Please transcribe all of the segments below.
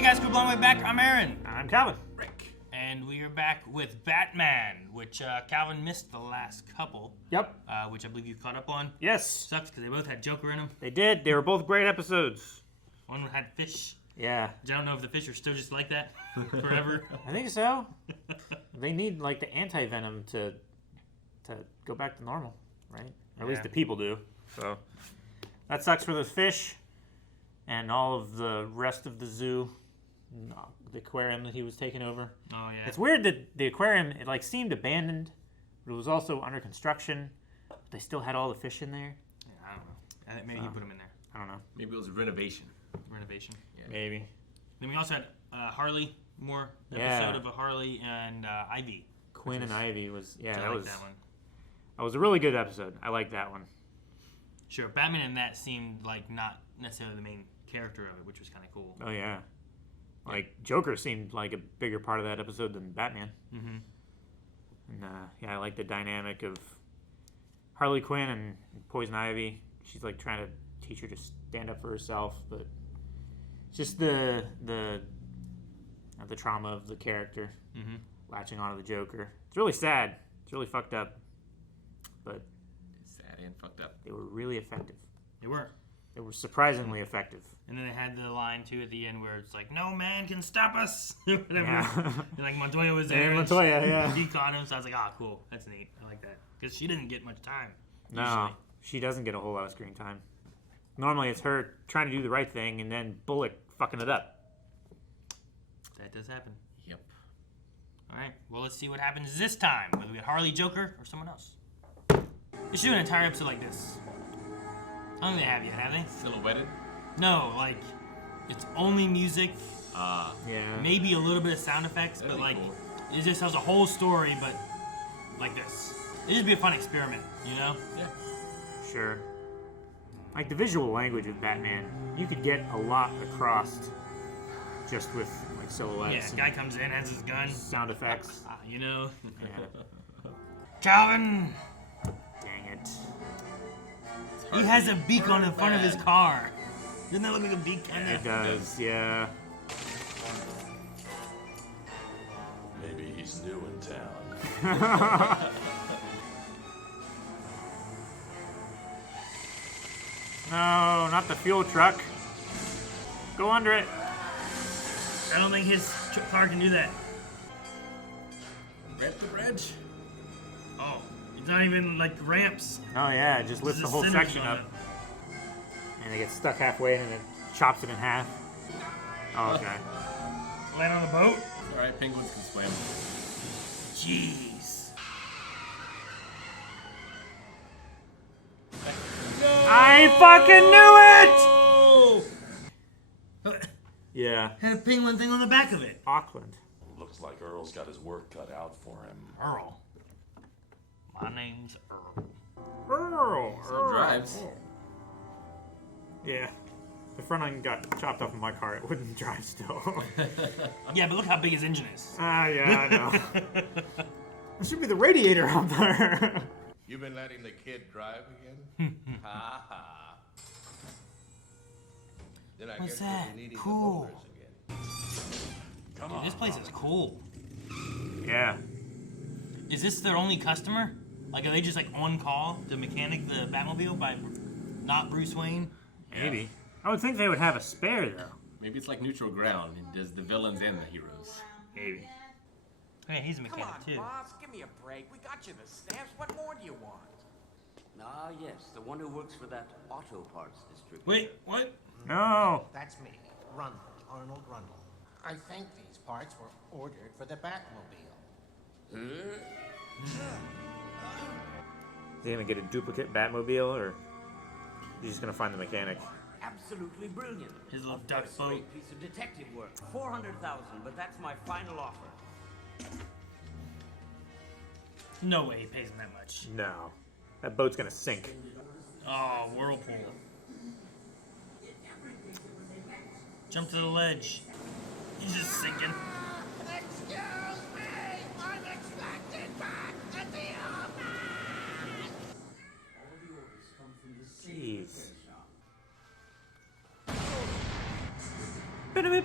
Hey guys, good long way back. I'm Aaron. I'm Calvin. Rick. And we are back with Batman, which Calvin missed the last couple. Yep. Which I believe you caught up on. Yes. Sucks because they both had Joker in them. They did. They were both great episodes. One had fish. Yeah. I don't know if the fish are still just like that forever. I think so. They need like the anti-venom to go back to normal, right? Or at least the people do. So that sucks for those fish and all of the rest of the zoo, the aquarium that he was taking over. Oh yeah. It's weird that the aquarium, it like seemed abandoned, but it was also under construction. But they still had all the fish in there. Yeah, I don't know. I think maybe he put them in there. I don't know. Maybe it was a renovation. Renovation. Yeah. Maybe. Then we also had Harley, more episode of a Harley and Ivy. Quinn and Ivy was, I that like was that one. That was a really good episode. I like that one. Sure, Batman in that seemed like not necessarily the main character of it, which was kind of cool. Oh yeah, like Joker seemed like a bigger part of that episode than Batman. Mm-hmm. And I like the dynamic of Harley Quinn and Poison Ivy. She's like trying to teach her to stand up for herself, but just the trauma of the character latching onto the Joker. It's really sad. It's really fucked up. But It's sad and fucked up. they were really effective. They were. They were surprisingly effective. And then they had the line too at the end where it's like, "No man can stop us." Whatever. Yeah. And like Montoya was there. Yeah, and Montoya, yeah. He caught him, so I was like, "Ah, cool. That's neat. I like that." Because she didn't get much time. No, usually. she doesn't get a whole lot of screen time. Normally it's her trying to do the right thing and then Bullock fucking it up. That does happen. Yep. All right. Well, let's see what happens this time. Whether we get Harley, Joker, or someone else. They should do an entire episode like this. I don't think they have yet, have they? Silhouetted. No, like it's only music. Yeah. Maybe a little bit of sound effects, That'd but be like cool. it just has a whole story, but like this. It'd just be a fun experiment, you know? Yeah. Sure. Like the visual language of Batman, you could get a lot across just with like Yeah, silhouettes guy comes in, has his gun. and sound effects. You know? Yeah. Calvin! Dang it. He has a beak on the front of his car. Doesn't that look like a beak? It does, yeah. Maybe he's new in town. No, not the fuel truck. Go under it. I don't think his car can do that. Ramp the bridge. Oh, it's not even like ramps. Oh yeah, it just lifts the whole section up. And they get stuck halfway and it chops it in half. Oh, okay. Land on the boat? Alright, penguins can swim. Jeez. I fucking knew it! Yeah. Had a penguin thing on the back of it. Auckland. Looks like Earl's got his work cut out for him. Earl. My name's Earl. Earl. So drives. Yeah. The front end got chopped off of my car. It wouldn't drive still. Yeah, but look how big his engine is. Yeah, I know. There should be the radiator up there. You've been letting the kid drive again? Ha ha. Then I What's guess that? you'll be needing Cool. the motors again. Dude, this place is cool. Yeah. Is this their only customer? Like, are they just like on call to mechanic the Batmobile by not Bruce Wayne? Maybe. I would think they would have a spare, though. Maybe it's like neutral ground. It does the villains and the heroes. Maybe. Yeah, he's a Come mechanic on, too. boss, give me a break. We got you the stamps. What more do you want? Ah, yes, the one who works for that auto parts distributor. Wait, what? No. That's me, Rundle, Arnold Rundle. I think these parts were ordered for the Batmobile. Is he gonna get a duplicate Batmobile, or he's just gonna find the mechanic? Absolutely brilliant. His little A duck first-rate boat. piece of detective work. 400,000, but that's my final offer. No way he pays him that much. No. That boat's gonna sink. Oh, Whirlpool. Jump to the ledge. He's just sinking. Excuse me! I'm expected back at the office! Jeez. Bit of it.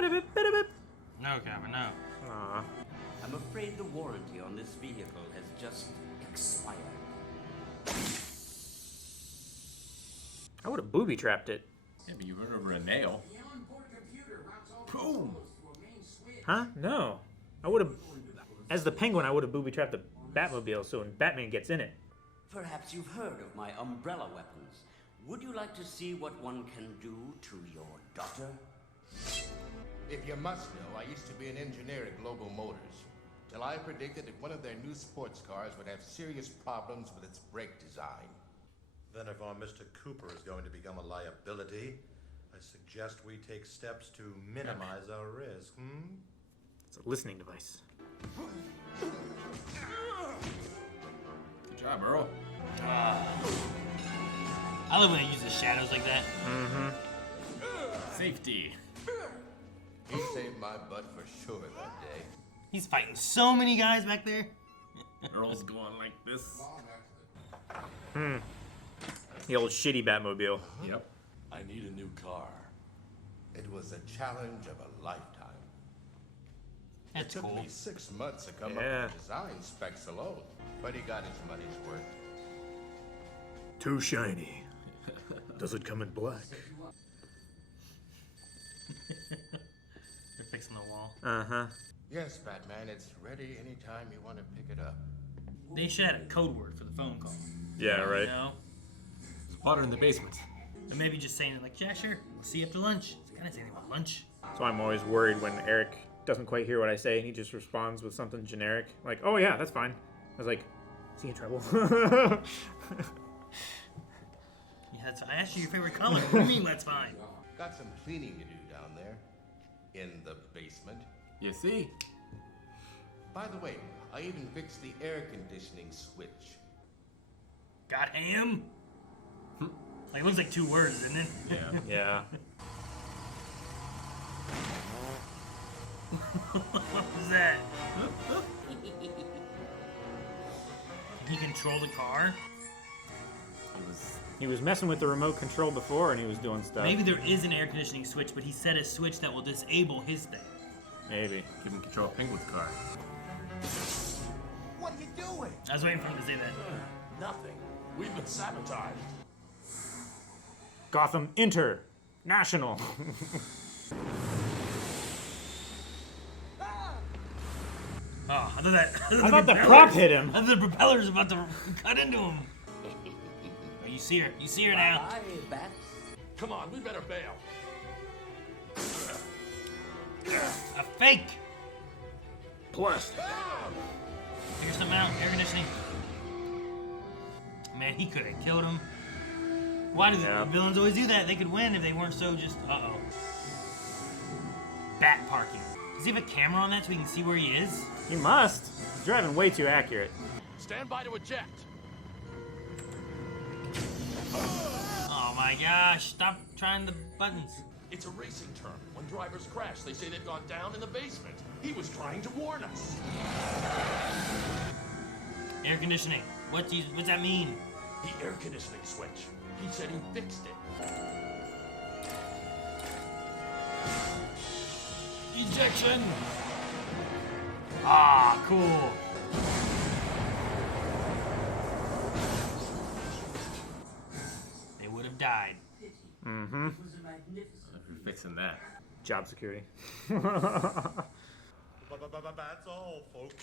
No, Kevin, no. Aw. I'm afraid the warranty on this vehicle has just expired. I would have booby trapped it. Yeah, but you run over a nail. Boom! Huh? No. I would have, as the Penguin, I would have booby trapped the Batmobile so when Batman gets in it. Perhaps you've heard of my umbrella weapons. Would you like to see what one can do to your daughter? If you must know, I used to be an engineer at Global Motors, till I predicted that one of their new sports cars would have serious problems with its brake design. Then if our Mr. Cooper is going to become a liability, I suggest we take steps to minimize our risk, It's a listening device. Good job, Earl. I love when they use the shadows like that. Safety. He saved my butt for sure that day. He's fighting so many guys back there. Earl's going like this. The old shitty Batmobile. Yep. I need a new car. It was a challenge of a lifetime. That's It took cool. me 6 months to come Yeah. up with design specs alone, but he got his money's worth. Too shiny. Does it come in black? They're fixing the wall. Uh-huh. Yes, Batman, it's ready anytime you want to pick it up. They should have a code word for the phone call. Yeah, right. You know? There's water in the basement. Or maybe just saying it like, yeah, sure. We'll see you after lunch. It's kind of saying about lunch. So I'm always worried when Eric doesn't quite hear what I say and he just responds with something generic. Like, oh yeah, that's fine. I was like, is he in trouble? Yeah, that's, I asked you your favorite color. What do you mean that's fine? Got some cleaning to do down there, in the basement. You see? By the way, I even fixed the air conditioning switch. Got ham? Like, it looks like 2 words, isn't it? Yeah. Yeah. What was that? Can he control the car? He was messing with the remote control before and he was doing stuff. Maybe there is an air conditioning switch, but he set a switch that will disable his thing. Maybe. Give him control of Penguin's car. What are you doing? I was waiting for him to say that. Nothing. We've been sabotaged. Gotham International. Oh, I thought that. I thought the prop hit him. I thought the propeller's about to cut into him. Oh, you see her. You see her now. Bye, Bats. Come on, we better bail. A fake. Blessed. Figure something out. Air conditioning. Man, he could have killed him. Why do the villains always do that? They could win if they weren't so just. Uh-oh. Bat parking. Does he have a camera on that so we can see where he is? He must. He's driving way too accurate. Stand by to eject. Oh my gosh. Stop trying the buttons. It's a racing term. When drivers crash, they say they've gone down in the basement. He was trying to warn us. Air conditioning. What's that mean? The air conditioning switch. He said he fixed it. Ejection! Ah, cool. They would have died. Mm-hmm. Who's fixing that? Job security. That's all, folks.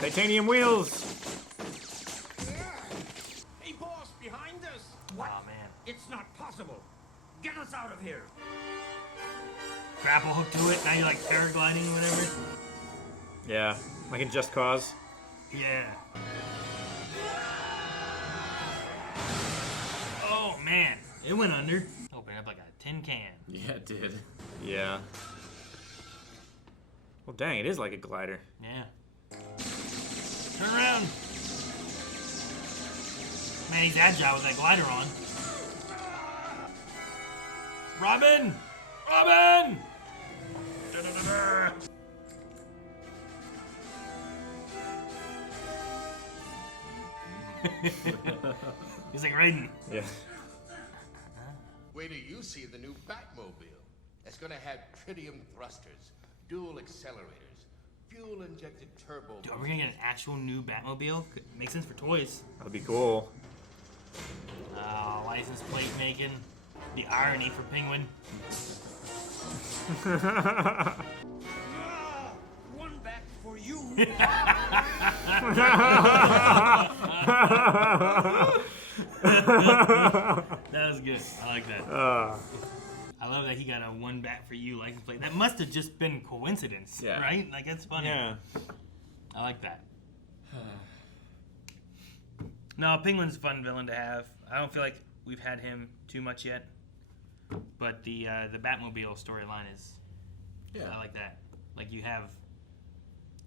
Titanium wheels. Hey, boss, behind us! Oh man. It's not possible. Get us out of here. Grapple hook to it. Now you're like paragliding or whatever. Yeah, like in Just Cause. Yeah. Oh man, it went under. Opened up like a tin can. Yeah, it did. Yeah. Well, dang, it is like a glider. Yeah. Turn around. Man, he's agile with that glider on. Robin! Robin! Da-da-da-da. He's like Raiden. Yeah. Wait till you see the new Batmobile. It's gonna have tritium thrusters, dual accelerators, fuel-injected turbo. Dude, are we gonna get an actual new Batmobile? Could make sense for toys. That'd be cool. License plate making. The irony for Penguin. One back for you. That was good. I like that. I love that he got a one bat for you license plate. That must have just been coincidence, Yeah. right? Like, that's funny. Yeah. I like that. No, Penguin's a fun villain to have. I don't feel like we've had him too much yet. But the Batmobile storyline is... Yeah. I like that. Like, you have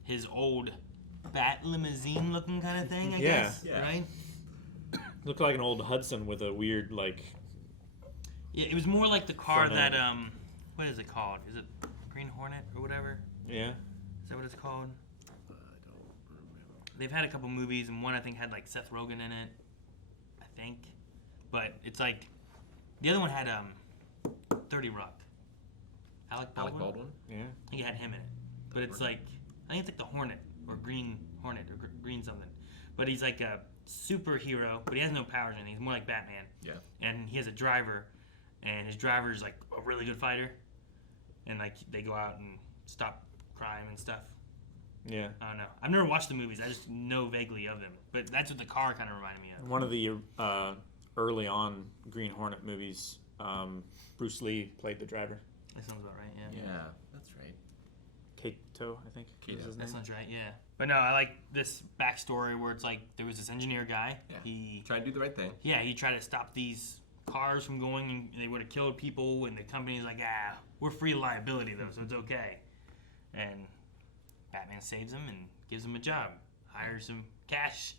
his old bat limousine looking kind of thing, I guess. Yeah. Right? Looked like an old Hudson with a weird, like... Yeah, it was more like the car Front that, end. what is it called? Is it Green Hornet or whatever? Yeah. Is that what it's called? They've had a couple movies, and one I think had like Seth Rogen in it. I think. But it's like, the other one had 30 Rock. Alec Baldwin? Yeah. I think it had him in it. But it's like, I think it's like the Hornet, or Green Hornet, or Green something. But he's like a superhero, but he has no powers or anything. He's more like Batman. Yeah. And he has a driver, and his driver's like a really good fighter. And like, they go out and stop crime and stuff. Yeah. I don't know. I've never watched the movies. I just know vaguely of them. But that's what the car kind of reminded me of. One of the early on Green Hornet movies, Bruce Lee played the driver. That sounds about right, yeah. Yeah, that's right. Kato, I think. Kato. was his That name. sounds right, yeah. But no, I like this backstory where it's like there was this engineer guy. Yeah. He Try to do the right thing. he tried to stop these cars from going, and they would have killed people. And the company's like, we're free of liability though, so it's okay. And Batman saves him and gives him a job, hires him cash,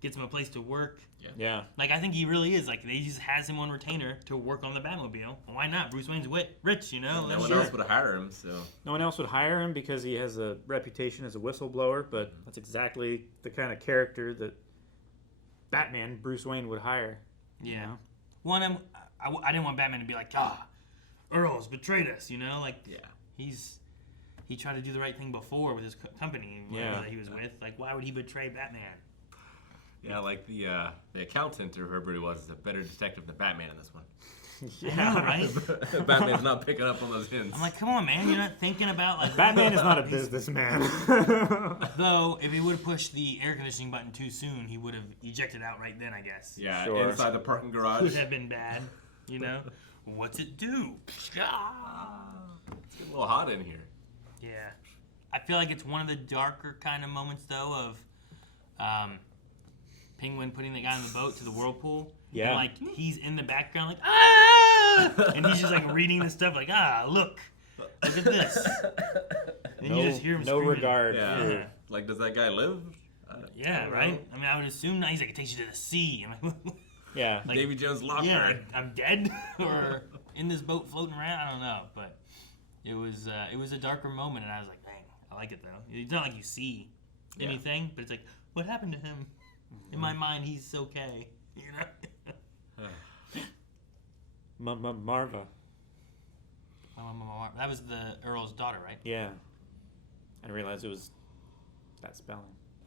gets him a place to work. Yeah. Like, I think he really is. Like, they just has him on retainer to work on the Batmobile. Why not? Bruce Wayne's rich, you know? No one else would hire him, so. No one else would hire him because he has a reputation as a whistleblower, but that's exactly the kind of character that Batman, Bruce Wayne, would hire. Yeah. You know? One, I didn't want Batman to be like, Earl's betrayed us, you know? Like, Yeah. he tried to do the right thing before with his company that he was with. Like, why would he betray Batman? Yeah, like the accountant or whoever he was is a better detective than Batman in this one. I know, right? Batman's not picking up on those hints. I'm like, come on, man. You're not thinking about, like... Batman is not a businessman. Though, if he would have pushed the air conditioning button too soon, he would have ejected out right then, I guess. Yeah, Sure. inside the parking garage. Would have been bad, you know? What's it do? It's getting a little hot in here. Yeah. I feel like it's one of the darker kind of moments, though, of Penguin putting the guy in the boat to the whirlpool. Yeah. And, like, he's in the background, like, ah! And he's just, like, reading the stuff, like, look at this. And you just hear him no screaming. regard. Yeah. Yeah. Like, does that guy live? Yeah, I don't right? know. I mean, I would assume now he's like, it takes you to the sea. I'm like, Yeah. like, Davy Jones' locker. yeah, I'm dead or in this boat floating around. I don't know, but it was a darker moment, and I was like, dang, I like it though. It's not like you see anything, but it's like, what happened to him? In my mind, he's okay. You know? Marva. That was the Earl's daughter, right? Yeah. I didn't realize it was that spelling.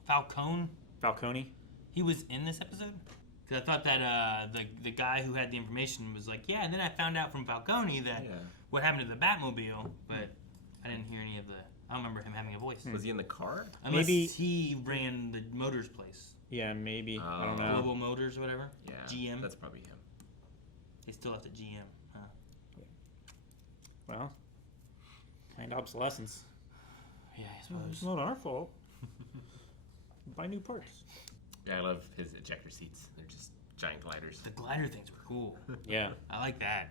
Falcone. He was in this episode? Because I thought that the guy who had the information was like, yeah, and then I found out from Falcone that what happened to the Batmobile, but I didn't hear any of the... I don't remember him having a voice. Was he in the car? Unless Maybe he ran the Motors place. Yeah, maybe. I don't know. Global Motors or whatever. Yeah. GM. That's probably him. He still left at GM, huh? Well, kind of obsolescence. Yeah, I It's suppose. not our fault. Buy new parts. Yeah, I love his ejector seats. They're just giant gliders. The glider things were cool. Yeah. I like that.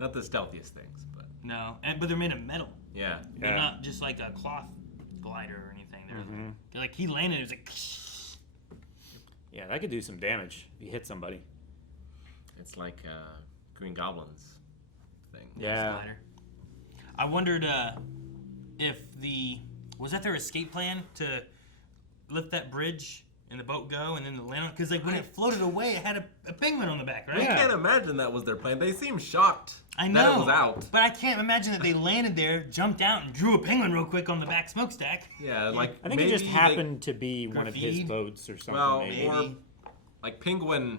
Not the stealthiest things, but No, but they're made of metal. yeah. They're Yeah. not just like a cloth glider or anything. They're like he landed. It was like. Yeah, that could do some damage if you hit somebody. It's like Green Goblin's thing. Yeah. Glider. I wondered if was that their escape plan to lift that bridge and the boat go, and then the land, because like when it floated away, it had a penguin on the back, right? I can't imagine that was their plan. They seem shocked I know, that it was out. but I can't imagine that they landed there, jumped out, and drew a penguin real quick on the back smokestack. Yeah, like I think it maybe just happened to be one of his graffiti? boats or something. Well, maybe. or like Penguin,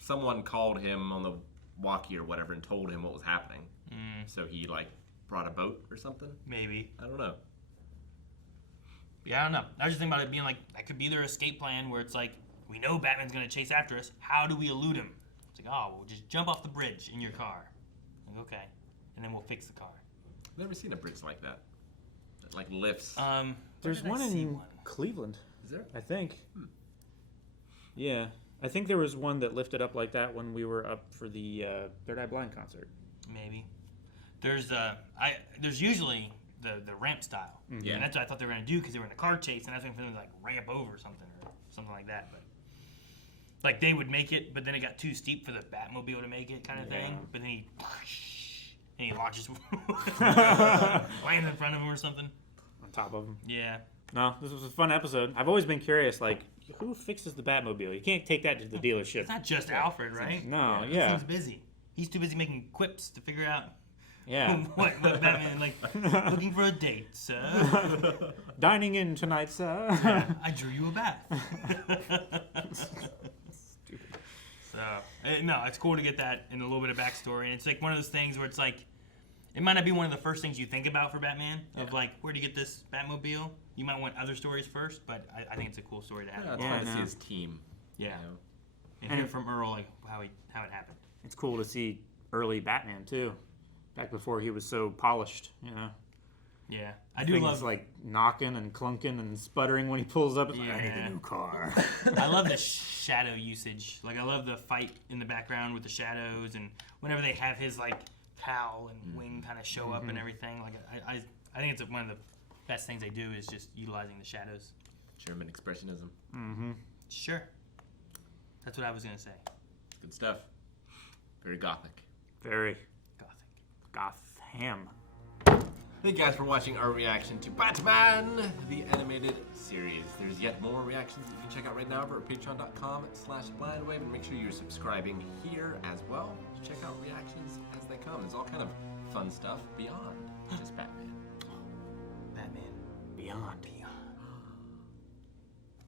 someone called him on the walkie or whatever and told him what was happening. So he like brought a boat or something. Maybe. I don't know. Yeah, I don't know. I was just thinking about it being like, that could be their escape plan where it's like, we know Batman's going to chase after us. How do we elude him? It's like, oh, we'll just jump off the bridge in your car. Like, okay. And then we'll fix the car. I've never seen a bridge like that. That like lifts. There's one in Cleveland. Is there? I think. Yeah. I think there was one that lifted up like that when we were up for the Third Eye Blind concert. Maybe. There's usually the ramp style. Yeah. And that's what I thought they were going to do because they were in a car chase, and that's when they like ramp over something or something like that. But like they would make it, but then it got too steep for the Batmobile to make it, kind of thing. But then he launches, lands in front of him or something. On top of him. Yeah. No, this was a fun episode. I've always been curious, like, who fixes the Batmobile? You can't take that to the dealership. It's not just Alfred, right? No, He seems busy. He's too busy making quips to figure out what Batman, like, looking for a date, sir. Dining in tonight, sir. Yeah, I drew you a bath. Stupid. So, no, it's cool to get that and a little bit of backstory. And it's like one of those things where it's like, it might not be one of the first things you think about for Batman, of like, where do you get this Batmobile? You might want other stories first, but I think it's a cool story to have. Yeah, it's fun to see his team. Yeah. And hear from Earl, like, how it happened. It's cool to see early Batman, too. Back before he was so polished, Yeah. I do love... like knocking and clunking and sputtering when he pulls up. It's like, I need a new car. I love the shadow usage. Like, I love the fight in the background with the shadows, and whenever they have his, like, cowl and wing kind of show up and everything. Like, I think it's one of the best things they do is just utilizing the shadows. German expressionism. Mm-hmm. Sure. That's what I was going to say. Good stuff. Very gothic. Very. Gothic. Gotham. Thank you guys for watching our reaction to Batman, the animated series. There's yet more reactions that you can check out right now over at patreon.com/blindwave, and make sure you're subscribing here as well to check out reactions as they come. There's all kind of fun stuff beyond just Batman. Batman. Beyond.